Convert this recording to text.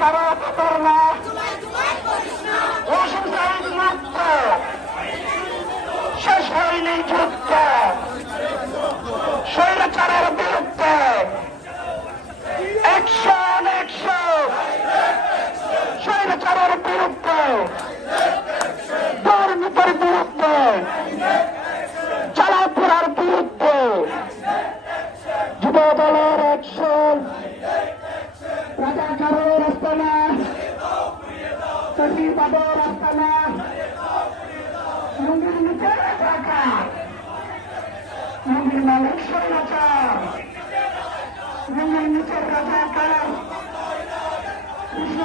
কারো খবর না রসুল সাহেব মুক্ত শেষ হয়নি যুদ্ধ স্বৈরাচারের বিরুদ্ধে অ্যাকশন অ্যাকশন স্বৈরাচারের বিরুদ্ধে দুর্নীতির বিরুদ্ধে চালাপুরার বিরুদ্ধে যুব দলের অ্যাকশন রাজাকারের আস্তানা সচিবাদের আস্তানা লুঙ্গির নিচে রাখা লুঙ্গির মালিক স্বৈরাচার লুঙ্গির নিচের রাজাকার কৃষ্ণ